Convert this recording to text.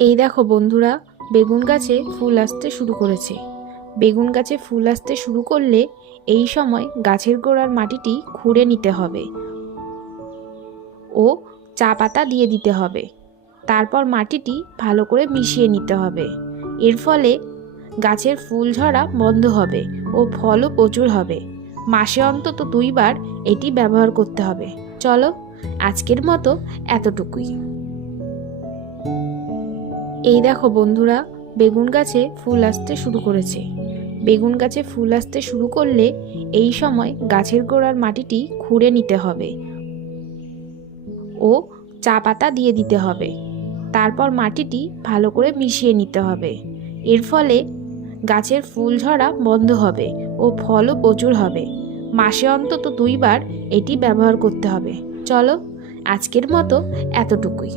এই দেখো বন্ধুরা, বেগুন গাছে ফুল আসতে শুরু করেছে। বেগুন গাছে ফুল আসতে শুরু করলে এই সময় গাছের গোড়ার মাটিটি খুঁড়ে নিতে হবে ও চা পাতা দিয়ে দিতে হবে। তারপর মাটিটি ভালো করে মিশিয়ে নিতে হবে। এর ফলে গাছের ফুল ঝরা বন্ধ হবে ও ফলও প্রচুর হবে। মাসে অন্তত 2 বার এটি ব্যবহার করতে হবে। চলো, আজকের মতো এতটুকুই। এই দেখো বন্ধুরা, বেগুন গাছে ফুল আসতে শুরু করেছে। বেগুন গাছে ফুল আসতে শুরু করলে এই সময় গাছের গোড়ার মাটিটি খুঁড়ে নিতে হবে ও চা পাতা দিয়ে দিতে হবে। তারপর মাটিটি ভালো করে মিশিয়ে নিতে হবে। এর ফলে গাছের ফুল ঝরা বন্ধ হবে ও ফলও প্রচুর হবে। মাসে অন্তত 2 বার এটি ব্যবহার করতে হবে। চলো, আজকের মতো এতটুকুই।